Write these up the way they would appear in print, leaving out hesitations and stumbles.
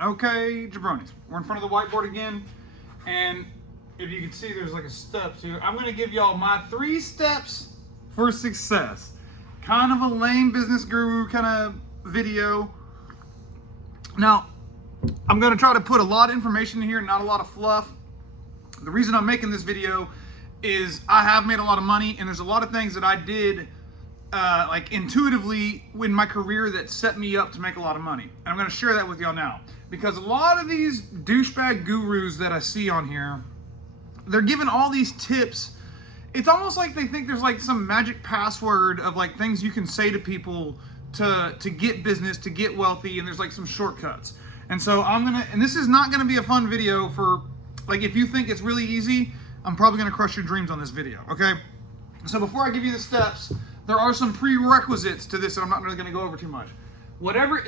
Okay, jabronis, we're in front of the whiteboard again, and if you can see, there's like a steps here. I'm gonna give y'all my 3 steps for success. Kind of a lame business guru kind of video. Now, I'm gonna try to put a lot of information in here, not a lot of fluff. The reason I'm making this video is I have made a lot of money, and there's a lot of things that I did like intuitively in my career that set me up to make a lot of money. And I'm going to share that with y'all now, because a lot of these douchebag gurus that I see on here, they're giving all these tips. It's almost like they think there's like some magic password of like things you can say to people to get business, to get wealthy, and there's like some shortcuts. And so and this is not gonna be a fun video for, like, if you think it's really easy, I'm probably gonna crush your dreams on this video, okay? So before I give you the steps, there are some prerequisites to this that I'm not really gonna go over too much.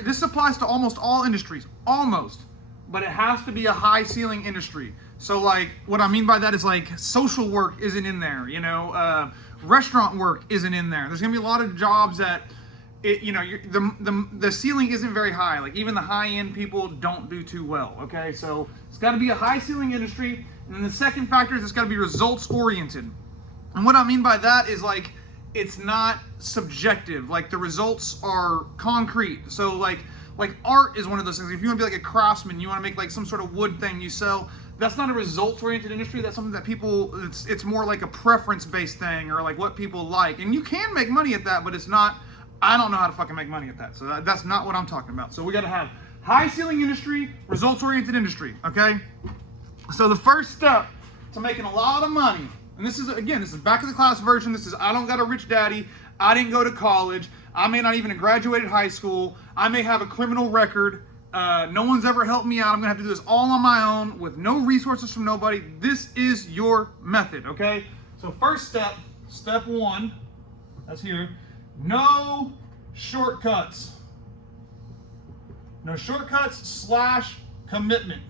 This applies to almost all industries, almost, but it has to be a high ceiling industry. So like, what I mean by that is like social work isn't in there, you know, restaurant work isn't in there. There's gonna be a lot of jobs that, the ceiling isn't very high. Like even the high end people don't do too well, okay? So it's gotta be a high ceiling industry. And then the second factor is it's gotta be results oriented. And what I mean by that is like, it's not subjective. Like the results are concrete. So like art is one of those things. If you want to be like a craftsman, you want to make like some sort of wood thing you sell, that's not a results oriented industry. That's something that people, it's more like a preference based thing, or like what people like. And you can make money at that, but it's not, I don't know how to fucking make money at that. So that's not what I'm talking about. So we got to have high ceiling industry, results oriented industry, okay? So the first step to making a lot of money, and this is, again, this is back of the class version. This is, I don't got a rich daddy. I didn't go to college. I may not even have graduated high school. I may have a criminal record. No one's ever helped me out. I'm gonna have to do this all on my own with no resources from nobody. This is your method, okay? So first step, step 1, that's here. No shortcuts. No shortcuts / commitment.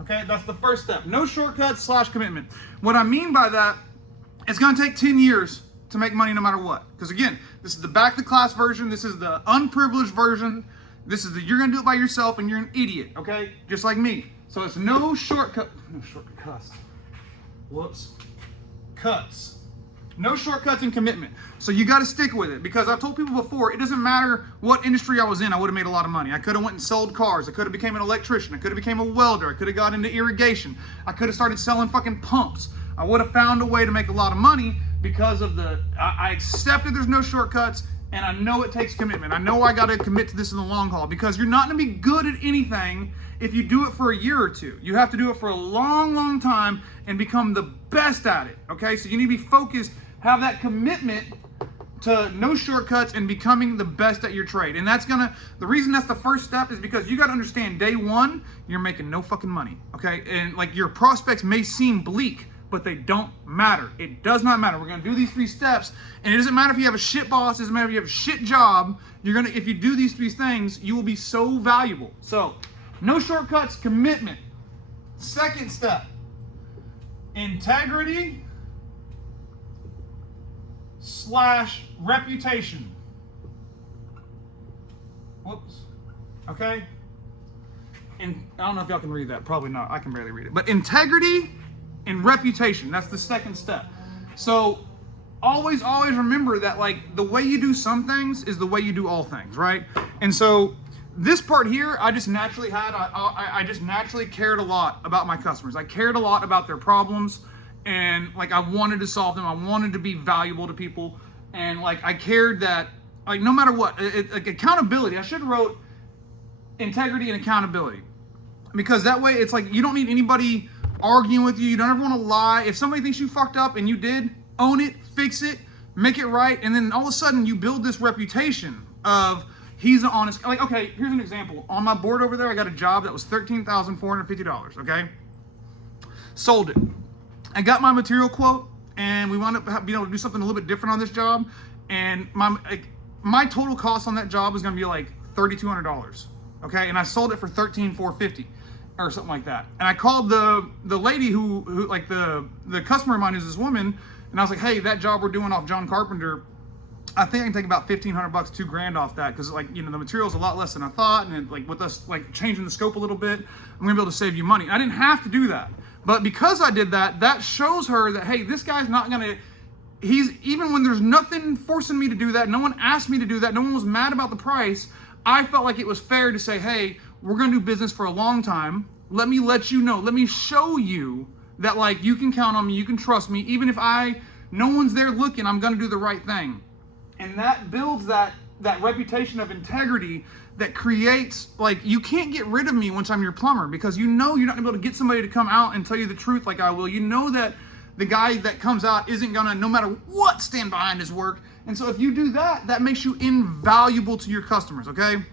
Okay, that's the first step. No shortcuts / commitment. What I mean by that, it's gonna take 10 years to make money no matter what. Because again, this is the back of the class version. This is the unprivileged version. This is you're gonna do it by yourself and you're an idiot, okay? Just like me. So it's no shortcuts. Whoops. Cuts. No shortcuts and commitment. So you got to stick with it, because I've told people before, it doesn't matter what industry I was in, I would have made a lot of money. I could have went and sold cars. I could have became an electrician. I could have became a welder. I could have got into irrigation. I could have started selling fucking pumps. I would have found a way to make a lot of money because of I accepted there's no shortcuts, and I know it takes commitment. I know I got to commit to this in the long haul, because you're not going to be good at anything if you do it for a year or two. You have to do it for a long, long time and become the best at it, okay? So you need to be focused, have that commitment to no shortcuts and becoming the best at your trade. And the reason that's the first step is because you got to understand, day 1, you're making no fucking money, okay? And like your prospects may seem bleak, but they don't matter. It does not matter. We're going to do these 3 steps, and it doesn't matter if you have a shit boss, it doesn't matter if you have a shit job. If you do these 3 things, you will be so valuable. So, no shortcuts, commitment. Second step, integrity / reputation. Whoops. Okay? And I don't know if y'all can read that. Probably not. I can barely read it. But integrity and reputation, that's the second step. So always remember that, like, the way you do some things is the way you do all things, right? And so this part here, I just naturally I just naturally cared a lot about my customers. I cared a lot about their problems, and like I wanted to solve them. I wanted to be valuable to people, and like I cared that, like, no matter what, like accountability. I should have wrote integrity and accountability, because that way it's like you don't need anybody arguing with you. You don't ever want to lie. If somebody thinks you fucked up and you did, own it, fix it, make it right, and then all of a sudden you build this reputation of he's an honest. Like, okay, here's an example. On my board over there, I got a job that was $13,450. Okay, sold it. I got my material quote, and we wound up being able to do something a little bit different on this job. And my total cost on that job was going to be like $3,200. Okay, and I sold it for $13,450 or something like that. And I called the lady who like the customer of mine is this woman, and I was like, hey, that job we're doing off John Carpenter, I think I can take about $1,500, $2,000 off that, because like, you know, the material's a lot less than I thought, and it, like with us like changing the scope a little bit, I'm gonna be able to save you money. I didn't have to do that, but because I did that, that shows her that, hey, this guy's not gonna, he's, even when there's nothing forcing me to do that, no one asked me to do that, no one was mad about the price, I felt like it was fair to say, hey, we're gonna do business for a long time. Let me let you know, let me show you that like you can count on me, you can trust me, even if no one's there looking, I'm gonna do the right thing. And that builds that reputation of integrity that creates, like, you can't get rid of me once I'm your plumber, because you know you're not gonna be able to get somebody to come out and tell you the truth like I will. You know that the guy that comes out isn't gonna, no matter what, stand behind his work. And so if you do that, that makes you invaluable to your customers, okay? And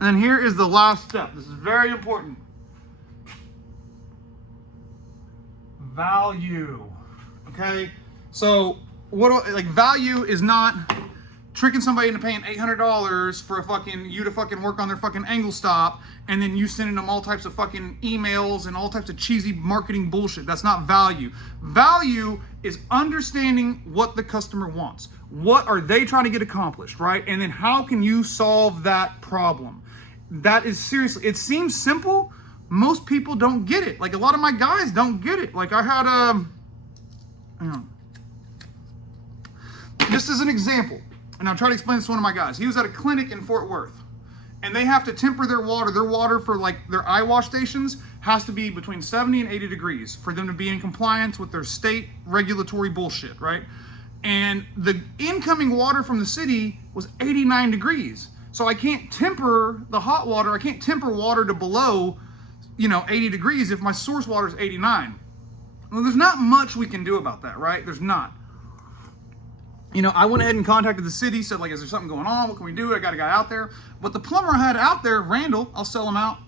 then here is the last step. This is very important. Value, okay? So value is not tricking somebody into paying $800 for you to fucking work on their fucking angle stop, and then you sending them all types of fucking emails and all types of cheesy marketing bullshit. That's not value. Value is understanding what the customer wants. What are they trying to get accomplished, right? And then how can you solve that problem? That is seriously, it seems simple. Most people don't get it. Like, a lot of my guys don't get it. Like, I had just as an example, and I'll try to explain this to one of my guys. He was at a clinic in Fort Worth, and they have to temper their water. Their water for like their eye wash stations has to be between 70 and 80 degrees for them to be in compliance with their state regulatory bullshit, right? And the incoming water from the city was 89 degrees. So I can't temper the hot water. I can't temper water to below, 80 degrees if my source water is 89. Well, there's not much we can do about that, right? There's not. I went ahead and contacted the city, said, like, is there something going on? What can we do? I got a guy out there. But the plumber I had out there, Randall, I'll sell him out.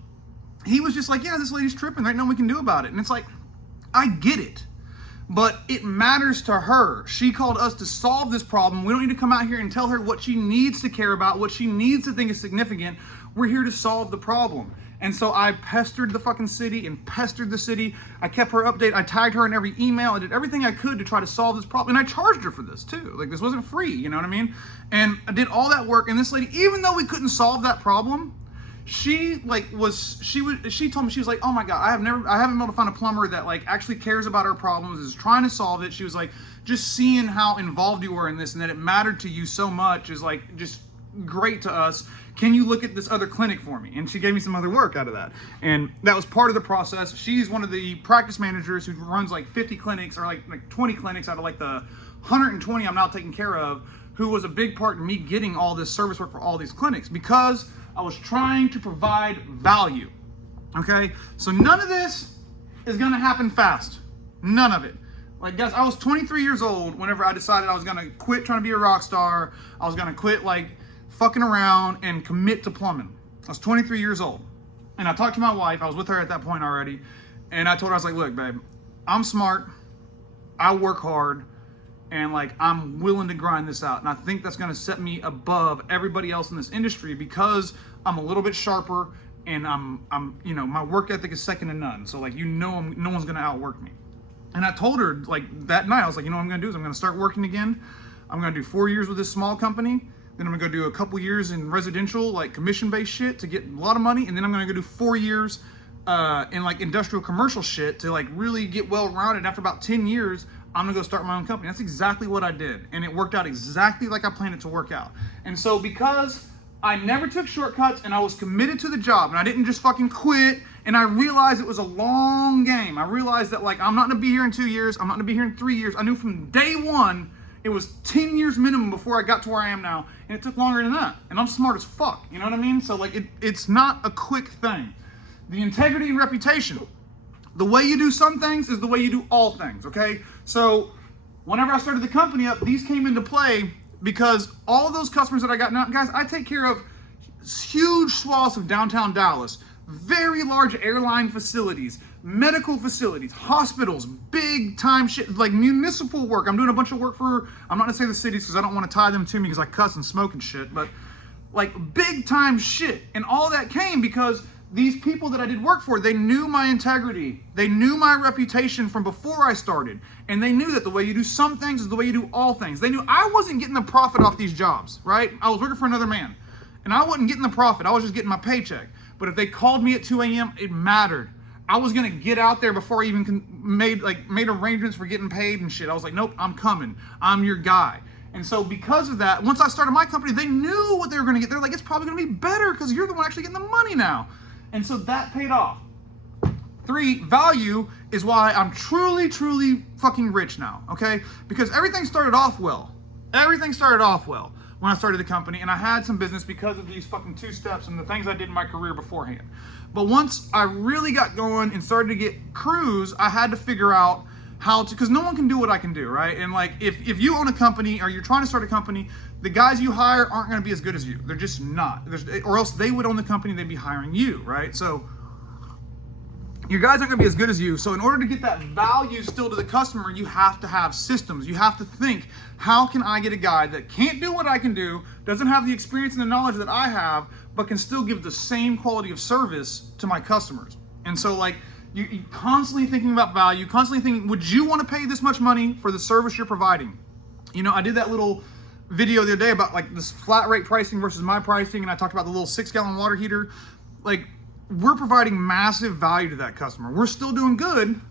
He was just like, yeah, this lady's tripping. There ain't nothing we can do about it. And it's like, I get it. But it matters to her. She called us to solve this problem. We don't need to come out here and tell her what she needs to care about, what she needs to think is significant. We're here to solve the problem. And so I pestered the fucking city and pestered the city. I kept her updated. I tagged her in every email. I did everything I could to try to solve this problem. And I charged her for this too. Like, this wasn't free, you know what I mean? And I did all that work. And this lady, even though we couldn't solve that problem, she told me, she was like, oh my God, I haven't been able to find a plumber that like actually cares about our problems, is trying to solve it. She was like, just seeing how involved you were in this and that it mattered to you so much is like just great to us. Can you look at this other clinic for me? And she gave me some other work out of that. And that was part of the process. She's one of the practice managers who runs like 50 clinics or like 20 clinics out of like the 120 I'm now taking care of, who was a big part in me getting all this service work for all these clinics, because I was trying to provide value. Okay? So none of this is gonna happen fast. None of it. Like, guys, I was 23 years old whenever I decided I was gonna quit trying to be a rock star. I was gonna quit like fucking around and commit to plumbing. I was 23 years old. And I talked to my wife. I was with her at that point already. And I told her, I was like, look, babe, I'm smart. I work hard. And like, I'm willing to grind this out. And I think that's going to set me above everybody else in this industry, because I'm a little bit sharper and I'm my work ethic is second to none. So like, no one's going to outwork me. And I told her like that night, I was like, what I'm going to do is I'm going to start working again. I'm going to do 4 years with this small company. Then I'm gonna go do a couple years in residential, like commission-based shit to get a lot of money. And then I'm gonna go do 4 years in like industrial commercial shit to like really get well-rounded. After about 10 years, I'm gonna go start my own company. That's exactly what I did. And it worked out exactly like I planned it to work out. And so because I never took shortcuts and I was committed to the job and I didn't just fucking quit, and I realized it was a long game. I realized that like, I'm not gonna be here in 2 years. I'm not gonna be here in 3 years. I knew from day one, it was 10 years minimum before I got to where I am now, and it took longer than that. And I'm smart as fuck, you know what I mean? So like, it's not a quick thing. The integrity and reputation, the way you do some things is the way you do all things, okay? So whenever I started the company up, these came into play because all of those customers that I got now, guys, I take care of huge swaths of downtown Dallas, very large airline facilities, medical facilities, hospitals, big time shit, like municipal work. I'm doing a bunch of work for, I'm not gonna say the cities because I don't want to tie them to me because I cuss and smoke and shit, but like big time shit. And all that came because these people that I did work for, they knew my integrity. They knew my reputation from before I started. And they knew that the way you do some things is the way you do all things. They knew I wasn't getting the profit off these jobs, right? I was working for another man. And I wasn't getting the profit. I was just getting my paycheck. But if they called me at 2 a.m., it mattered. I was gonna get out there before I even made arrangements for getting paid and shit. I was like, nope, I'm coming. I'm your guy. And so because of that, once I started my company, they knew what they were gonna get. They're like, it's probably gonna be better because you're the one actually getting the money now. And so that paid off. 3, value is why I'm truly, truly fucking rich now, okay? Because everything started off well. Everything started off well when I started the company, and I had some business because of these fucking 2 steps and the things I did in my career beforehand. But once I really got going and started to get crews, I had to figure out how to, because no one can do what I can do, right? And like, if you own a company or you're trying to start a company, the guys you hire aren't going to be as good as you. They're just not. Or else they would own the company, they'd be hiring you, right? So your guys aren't going to be as good as you. So in order to get that value still to the customer, you have to have systems. You have to think, how can I get a guy that can't do what I can do, doesn't have the experience and the knowledge that I have, but can still give the same quality of service to my customers? And so like, you're constantly thinking about value, constantly thinking, would you want to pay this much money for the service you're providing? You know, I did that little video the other day about like this flat rate pricing versus my pricing, and I talked about the little 6-gallon water heater. Like, we're providing massive value to that customer. We're still doing good,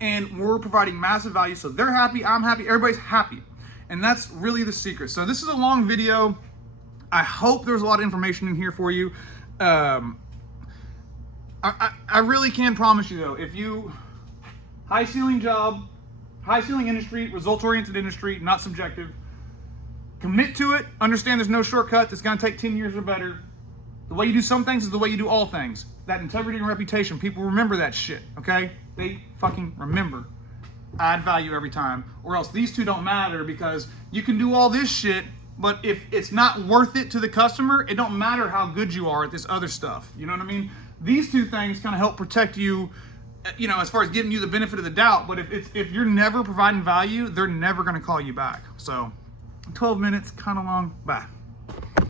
and we're providing massive value, so they're happy, I'm happy, everybody's happy. And that's really the secret. So this is a long video. I hope there's a lot of information in here for you. I really can promise you though, if you, high ceiling job, high ceiling industry, results oriented industry, not subjective, commit to it, understand there's no shortcuts, it's gonna take 10 years or better. The way you do some things is the way you do all things. That integrity and reputation, people remember that shit, okay? They fucking remember. Add value every time, or else these 2 don't matter, because you can do all this shit, but if it's not worth it to the customer, it don't matter how good you are at this other stuff. You know what I mean? These 2 things kind of help protect you, you know, as far as giving you the benefit of the doubt. But if you're never providing value, they're never going to call you back. So 12 minutes, kind of long. Bye.